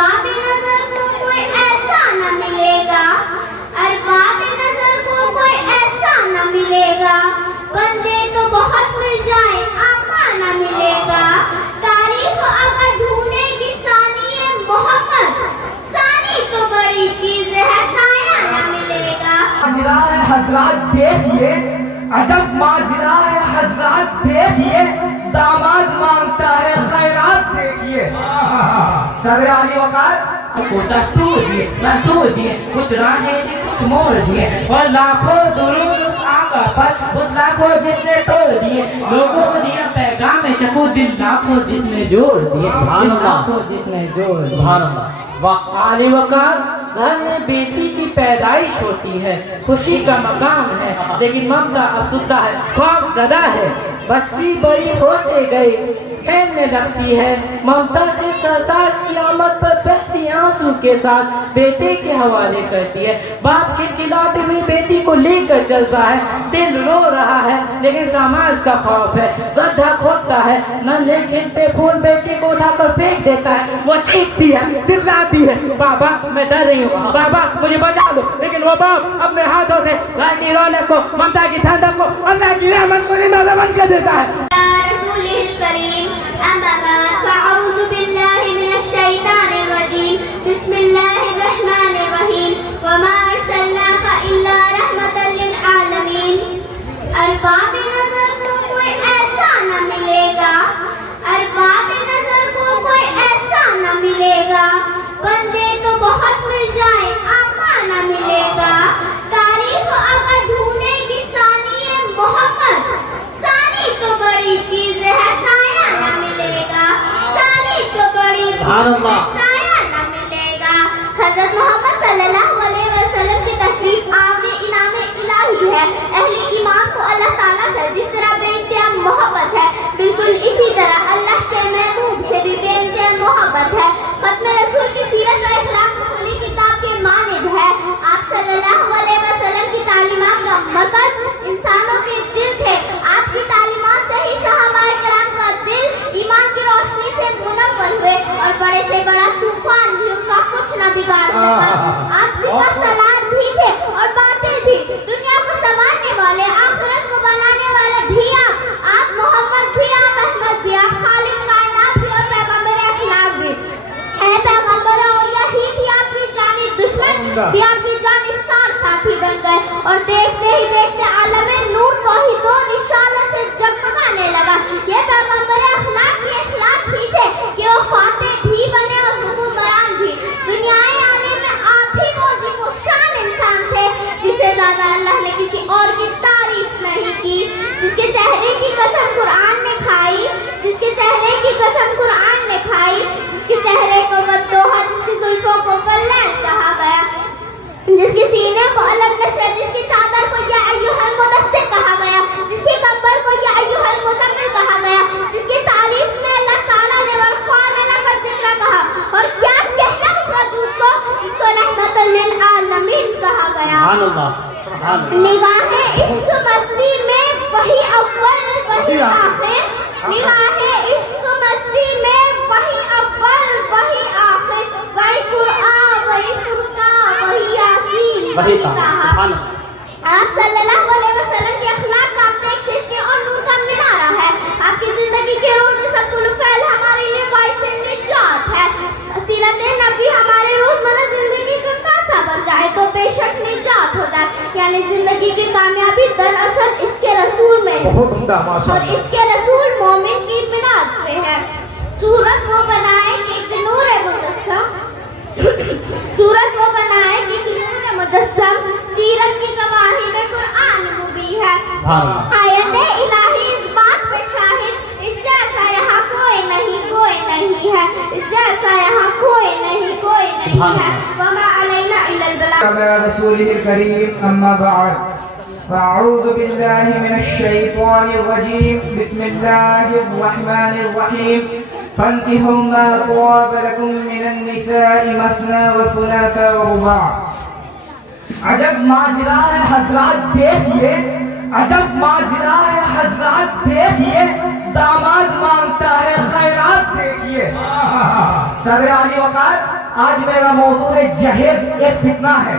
अरबाब नजर को कोई ऐसा न मिलेगा, अरबाब नजर को कोई ऐसा न मिलेगा, बंदे तो बहुत मिल जाए आका न मिलेगा। तारीफ अगर ढूंढेगी सानी मोहम्मद, सानी तो बड़ी चीज है, साया न मिलेगा। माजरा है हजरात देखिए, अजब माजरा है हजरात देखिए, दामाद मांगता है खैरात देखिए। सदर आली वकार को दस्तूर दिए, मंसूर दिए, कुछ राहे दिए, कुछ मोड़ दिए, और लाखों दुरूद उस आका पर, उस लाखों जिसने तोड़ दिए, लोगों को दिया पैगाम शकू दिल, लाखों जिसने जोड़ दिए, लाखों जिसने जोड़ दिए। आली वकार, घर में बेटी की पैदाइश होती है, खुशी का मकाम है, लेकिन ममता अफसुदा है, खौफ ज़दा है। बच्ची बड़ी होते गई खेलने लगती है, ममता से सरताज की आमद पर बहती आंसू के साथ बेटे के हवाले करती है। बाप खिलखिलाती हुई बेटी को लेकर चलता है, दिल रो रहा है, लेकिन समाज का खौफ है। गड्ढा खोदता है, नन्हे खिलते फूल बेटी को उठाकर फेंक देता है। वो चीखती है, चिल्लाती है, बाबा मैं डर रही हूँ, बाबा मुझे बचा दो। लेकिन वो बाप अपने हाथों से घर की रौनक को, ममता की ठंडक को, अल्लाह की रहमत को निमरमन कर देता है। अरबाब नजर को कोई ऐसा न मिलेगा, अरबाब नजर को कोई ऐसा न मिलेगा, बंदे तो बहुत मिल जाए आका न मिलेगा। तारीफ अगर ढूंढेगी सानी मोहम्मद, सानी तो बड़ी चीज है, साया न मिलेगा, सानी तो बड़ी चीज है, साया न मिलेगा। हजरत मोहम्मद सल्लल्लाहु अलैहि वसल्लम की तशरीफ आवरी इनाम इलाही है। अहले ईमान को अल्लाह ताला से जिस तरह बेइंतहा मोहब्बत है, बिल्कुल इसी तरह अल्लाह के महबूब से भी बेइंतहा मोहब्बत है। खत्म रसूल की सीरत व इखलाक को खुली किताब के मानिब है। आप सल्लल्लाहु अलैहि वसल्लम की तालीमात का मकसद इंसानों के दिल थे। आपकी तालीमात से ही सहाबाए किराम का दिल ईमान की रोशनी से मुनव्वर हुए और बड़े से बड़ा तूफान भी उनका कुछ न बिगाड़ सका। आप सिपह सलार भी थे और बातिल भी, दुनिया को संवारने वाले, आखिरत को बनाने वाले भी आप मोहम्मद भी, आप अहमद भी, आप खालिक कायनात भी और पैगंबर अखलाक भी। ऐ पैगंबर, और यही थी आपकी जानी दुश्मन भी आपकी जानी सार साथी बन गए, और देखते ही देखते आलम नूर को ही दो निशानों से जगमगाने लगा। ये पैगंबर अखलाक की अखलाक ही थे कि वो फातेह भी बने और हुक्मरान भी। दुनियाए आने में आप ही मोज़िम व शान इंसान थे, जिसे ज्यादा अल्लाह ने किसी और की तारीफ नहीं की। जिसके चेहरे की कसम कुरान ने खाई, जिसके चेहरे की कसम कुरान ने खाई, जिसके चेहरे को मद्दोहा, जिसकी जुल्फों को वल्लैन कहा गया, जिसके सीने को अलम नशर, जिसकी चादर को या अय्युहल मुदस्सिर कहा गया, जिसके कंबल को या अय्युहल मुज़म्मिल कहा गया, जिसकी तारीफ में अल्लाह ताला ने वक़ाल लका ज़िक्र कहा, और क्या कहना उस वजूद को जिसको रहमतुल लिल आलमीन कहा गया। निगाहे इश्क मस्ती में वही अव्वल वही आखिर, निगाहे इश्क मस्ती में वही अव्वल वही आखिर, वही कुरान वही फुरकान वही यासीन वही ताहा। आप सल्लल्लाहु अलैहि वसल्लम के अखलाक का अपने एक शीशे और नूर का मीनारा है। आपकी जिंदगी के रोज़ सबकुल फैल हमारे लिए बाइस निजात है। सीरत नबी हमारे रोज़मर्रा जिंदगी का कासा बन जाए तो बेशक निजात हो जाए, यानी जिंदगी की कामयाबी दरअसल इसके रसूल में, और इसके रसूल मोमिन की बिनाद से है। सूरत वो बनाए कि नूर मुजस्सम, सूरत वो बनाए कि नूर मुजस्सम, सीरत की गवाही में कुरान मुबी है। आयत इलाही इस बात पे शाहिद, इस जैसा यहाँ कोई नहीं, कोई नहीं है, इस जैसा यहाँ कोई नहीं, कोई नहीं है। वमा अलैना इल्लल बलाग। अला रसूलिल करीम, अम्मा बाद, फ़अऊज़ु बिल्लाहि मिनश शैतानिर रजीम, बिस्मिल्लाहिर रहमानिर रहीम। फंकिहू मा ताब लकुम मिनन निसाइ मस्ना व सुलासा व रुबा। अजब माजरा है हजरात देखिए, अजब माजरा है हजरात देखिए, दामाद मांगता है खैरात देखिए। لیے صدر علی وقار، آج میرا موضوع ہے جہیز ایک فتنہ ہے۔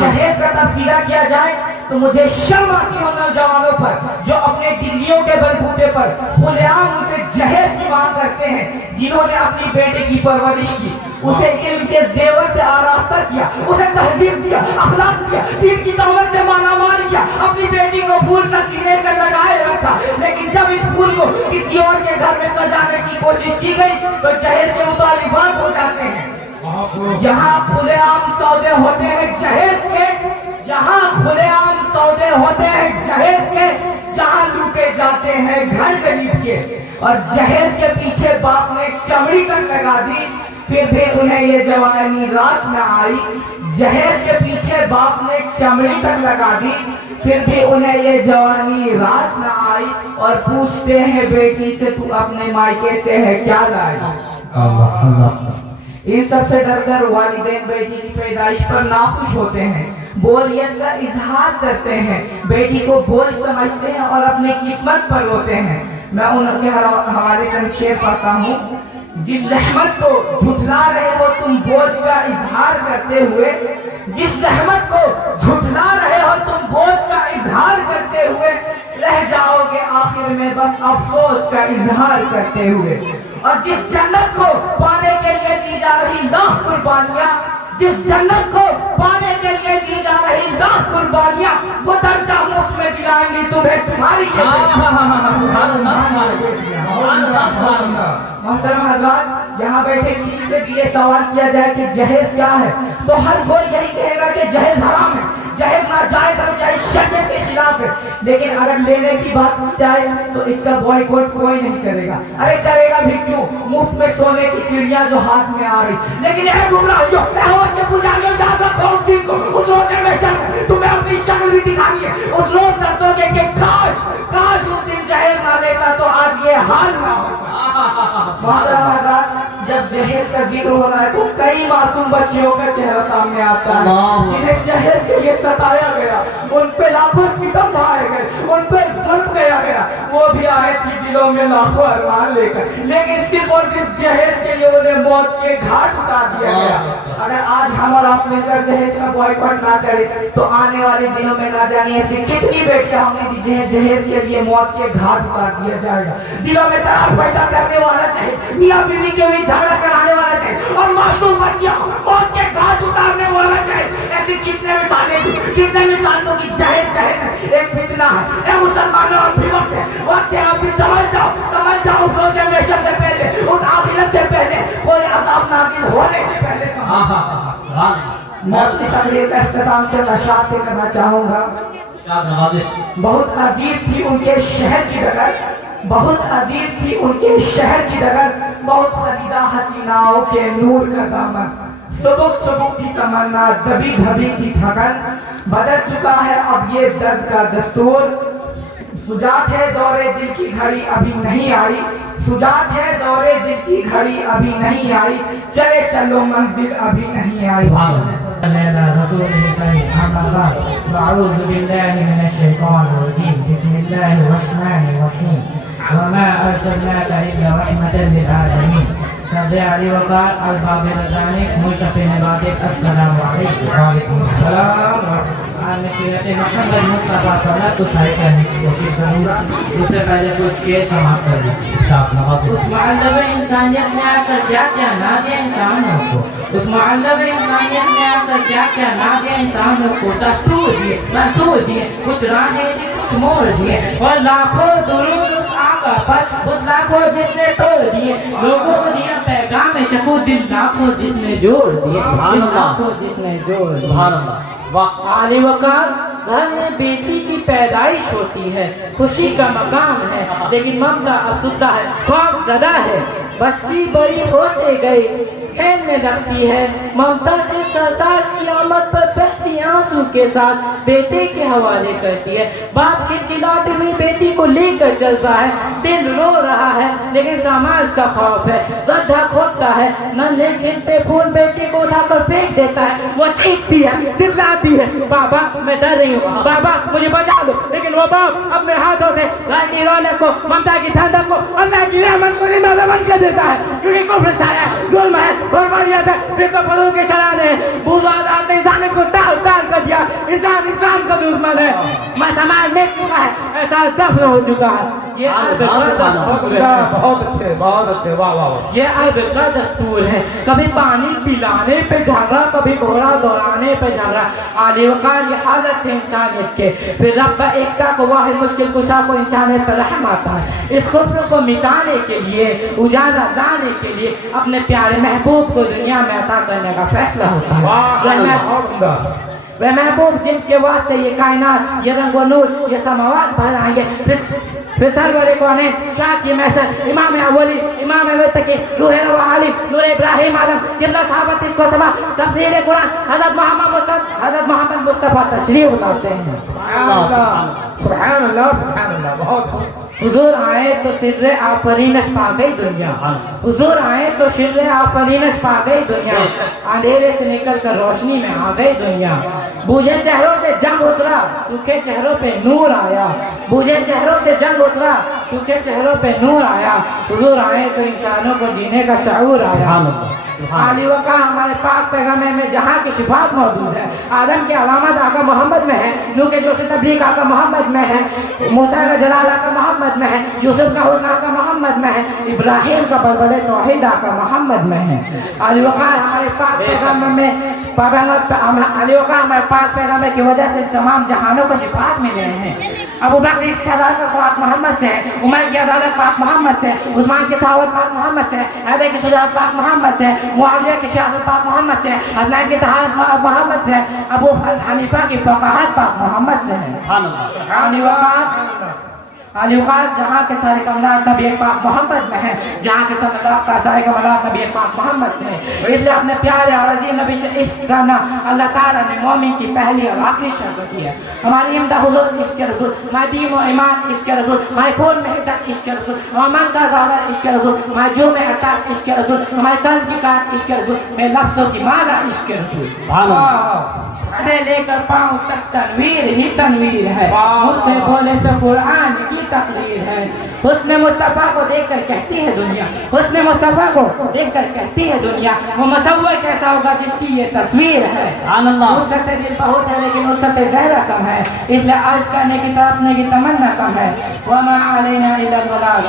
جہیز کا تفصیلہ کیا جائے تو مجھے شرم آتی ہے نوجوانوں پر جو اپنے دلیوں کے بلبوتے پر کھلے عام ان سے جہیز کی مانگ کرتے ہیں، جنہوں نے اپنی بیٹے کی پرورش کی، اسے علم کے زیور سے آراستہ کیا، اسے تہذیب دیا، اخلاق دیا، دین کی دولت سے مالا مال کیا، اپنی بیٹی کو پھول سا سینے سے لگائے رکھا، لیکن جب اس پھول کو کسی اور کے گھر میں سجانے کی کوشش کی گئی تو جہیز کے مطالبات ہو جاتے ہیں۔ یہاں کھلے عام سودے ہوتے ہیں جہیز کے، یہاں کھلے عام سودے ہوتے ہیں جہیز کے، جہاں لوٹے جاتے ہیں گھر غریب کے، اور جہیز کے پیچھے باپ نے چمڑی تک لگا دی، پھر بھی انہیں یہ جوانی راس نہ آئی۔ جہیز کے پیچھے باپ نے چمڑی تک لگا دی، پھر بھی انہیں یہ جوانی راس نہ آئی، اور پوچھتے ہیں بیٹی سے تو اپنے مائکے سے ہے کیا لائی۔ اس سب سے ڈر کر والدین بیٹی کی پیدائش پر ناخوش ہوتے ہیں، بوریت کا اظہار کرتے ہیں، بیٹی کو بوجھ سمجھتے ہیں اور اپنی قسمت پر روتے ہیں۔ میں ان کے حوالے چند شعر پڑھتا ہوں۔ جس زحمت کو جھٹلا رہے ہو تم بوجھ کا اظہار کرتے ہوئے، جس زحمت کو جھٹلا رہے ہو تم بوجھ کا اظہار کرتے ہوئے، رہ جاؤ گے آخر میں بس افسوس کا اظہار کرتے ہوئے۔ اور جس جنت کو پانے کے لیے دی جا رہی لاکھ قربانیاں، جس جنت کو پانے کے لیے دی جا رہی لاکھ قربانیاں، وہ درجہ مفت میں دلائیں گی تمہیں تمہاری محترم حضرات، یہاں بیٹھے کسی سے بھی یہ سوال کیا جائے کہ جہیز کیا ہے تو ہر کوئی یہی کہے گا کہ جہیز حرام ہے، جہیز ناجائز ہے، جہیز شریعت کے خلاف ہے۔ لیکن اگر لینے کی بات کی جائے تو اس کا بوائکاٹ کوئی نہیں کرے گا۔ ارے کرے گا بھی کیوں؟ مفت میں سونے کی چڑیا جو ہاتھ میں آ رہی۔ لیکن اے گمراہیوں، اے ہوش کے پجاریوں، یاد رکھو اس دن کو، اس روزے میں شک تمہیں اپنی شکل بھی دکھانی ہے۔ اس روز درسو گے کہ کاش اس دن جہیز نہ لیتا تو آج یہ حال نہ ہوتا۔ محترم حضرات، جب جہیز کا ذکر ہو رہا ہے تو کئی معصوم بچیوں کا چہرہ سامنے آتا ہے جنہیں جہیز کے لیے ستایا گیا، ان پہ لاکھوں ستم ڈھائے گئے، ان پہ ظلم کیا گیا، وہ بھی آئے تھی دلوں میں لاکھوں ارمان لے کر، لیکن صرف اور صرف جہیز کے لیے انہیں موت کے گھاٹ اتار دیا گیا۔ اگر آج ہم اور آپ مل کر جہیز کا بوائکاٹ نہ کریں تو آنے والے دنوں میں نہ جانے ایسی کتنی بیٹیاں ہم نے دی جہیز کے لیے موت کے گھاٹ اتار دیا جائے گا۔ دلوں میں تڑاپ پیدا کرنے والا چاہے، میاں بیوی کے ہوئی جھگڑا کرانے والا چاہے، اور معصوم بچیاں موت کے گھاٹ اتارنے والا چاہے، ایسی کتنے مثالوں کی جہیز ایک فتنہ ہے۔ اے مسلمانوں، اب بھی وقت ہے، وقت ہے، اب بھی سمجھ جاؤ اس روز محشر سے پہلے، اس آخرت سے پہلے، کوئی عذاب نازل ہونے سے پہلے موت کی تقریر کا اختتام چند اشعار سے کرنا چاہوں گا۔ بہت عزیز تھی ان کے شہر کی ڈگر، بہت عزیز تھی ان کے شہر کی ڈگر، بہت خریدا حسیناؤں کے نور کا دامن، سبک تھی تمنا، دبی تھی تھکن، بدل چکا ہے اب یہ درد کا دستور، سجات ہے دورے دل کی گھڑی ابھی نہیں آئی، سجات ہے دورے دل کی گھڑی ابھی نہیں آئی، چلے چلو منزل ابھی نہیں آئی۔ أعوذ بالله من الشيطان الرجيم بسم الله الرحمن الرحيم وما أرسلناك إلا رحمة للعالمين صدر علی وقار الباب رضانی مشتق نباتک السلام علیکم وعلیکم السلام۔ آج میں سیرت محمد مصطفیٰ صلی اللہ کو شائع کرنے کی کوشش کروں گا، اس سے پہلے کچھ شعر سماعت کر لیں۔ اس معلب انسانیت میں آ کر کیا کیا نہ دیا انسانوں کو، اس معلب انسانیت میں آ کر کیا کیا نہ دیا انسانوں کو، دستور دیے، منصور دیے، کچھ راہیں دی کچھ موڑ دیے، اور لاکھوں درود اس آقا پر، اس لاکھوں جس نے توڑ دیے، لوگوں کو دیا پیغام شکو، دل لاکھوں جس نے جوڑ دیے، دل لاکھوں جس نے جوڑ دیے۔ علی وقار، گھر میں بیٹی کی پیدائش ہوتی ہے، خوشی کا مقام ہے، لیکن ممتا افسردہ ہے، خوف زدہ ہے، بچی بڑی ہوتے گئی کھیلنے لگتی ہے، ممتا سے سرتاج کی آمد پر بہتی آنسو کے ساتھ بیٹے کے حوالے کرتی ہے، باپ کھلکھلاتی ہوئی بیٹی کو لے کر چلتا ہے، دل رو رہا ہے لیکن سماج کا خوف ہے، گدھا کھوتا ہے، ننھے دل پہ پھول بیٹے کو उठा कर फेंक देता है। वो चीखती है, चिल्लाती है, बाबा मैं डर रही हूँ, बाबा मुझे बचा लो। लेकिन वो बाप अपने हाथों से घर की रौनक को, ममता की ठंडक को, अल्लाह की रहमत को बंद कर देता है, क्योंकि कुफ्र सारा है, जुल्म है, बर्बादियत है। फिर तो बदल के शराब ने बूज़ादार ने इंसान को टाल कर दिया। इंसान का दुश्मन है, मैं समाज में चुका है, ऐसा दफन हो चुका है। ये बहुत अच्छे, वाह वाह। ये अरब का दस्तूर है। कभी पानी पिलाने पे झगड़ा, कभी घोड़ा दौड़ाने पे झगड़ा। आले वकार ये हालत है इंसानियत के। फिर रब एकता को, वाहिद मुश्किल कुशा को इंसानियत पर रहम आता है। इस खुफर को मिटाने के लिए, उजाला लाने के लिए अपने प्यारे महबूब को दुनिया में अता करने का फैसला होता है। वह महबूब जिनके वास्ते ये कायनात, ये रंग व नूर, ये समावात फैलाएंगे। फिर सरवर कौनैन, शाह की महसन, इमाम अव्वली, इमाम मुत्तकी, रूह रवाली, नूर इब्राहिम आलम, जिल्ला साहबत इसको समा, तफसीर कुरान, हज़रत मोहम्मद मुस्तफ़ा तशरीफ लाते हैं। सुभान अल्लाह, सुभान अल्लाह। बहुत हुजूर आए तो सिर्रे आफरीनश पा गई दुनिया। हुजूर आए तो सिर्रे आफरीनश पा गई दुनिया। अंधेरे से निकल कर रोशनी में आ गई दुनिया। बूझे चेहरों से जंग उतरा, सूखे चेहरों पे नूर आया। बूझे चेहरों से जंग उतरा, सूखे चेहरों पे नूर आया। हुजूर आए तो इंसानों को जीने का शऊर आया। आली वका हमारे पाक पैगम्बर में जहाँ की सिफात मौजूद है। आदम की अलामत आका मोहम्मद में है, नूह के जोश तबलीग आका मोहम्मद में है, मूसा का जलाल आका मोहम्मद में है, यूसुफ का हुस्न आका मोहम्मद में है, इब्राहिम का बलबल तौहीद आका मोहम्मद में है। आली वका हमारे पाक पैगम्बर में अली वका हमारे पाक पैगम्बर की वजह से तमाम जहानों को सिफात मिले हैं। अबू बकर की अदालत पाक मोहम्मद से है, उमर की अदालत पाक मोहम्मद से, उस्मान की सहावत पाक मोहम्मद से, हैदर की सजावत पाक मोहम्मद से, मुआविया की शहादत पाक मोहम्मद से, हसनैन की तहारत पाक मोहम्मद से, अबू हनीफा की फकाहत पाक मोहम्मद से है। आली वक़ात जहाँ के सारे कमलात नबी पाक मोहम्मद में है, जहाँ के सारे कमलात नबी पाक मोहम्मद में है। इसलिए अपने प्यारे और अजीम नबी से इश्क करना अल्लाह ताला ने मोमिन की पहली और आखिरी शर्त दी है। हमारी इम्दा हुजूर इश्क रसूल, हमारी दीन व ईमान इश्क रसूल, हमारे खून में हिद्दत इश्क रसूल, हमारे मन का ज़ाहिर इश्क रसूल, हमारे जो में अताक इश्क रसूल, हमारे कल्ब की काट इश्क रसूल, मेरे लफ्ज़ों की माला इश्क रसूल। से लेकर पाँव तक तनवीर ही तनवीर है, मुझसे बोले तो कुरान की तकरीर है। हुस्न मुस्तफ़ा को देखकर कहती है दुनिया, हुस्न मुस्तफ़ा को देखकर कहती है दुनिया, वो मसव्वर कैसा होगा जिसकी ये तस्वीर है। उससे दिल बहुत है लेकिन उससे ज़हरा कम है, इसलिए आज करने की तड़पने की तमन्ना कम है। वमा अलैना इल्लल बलाग।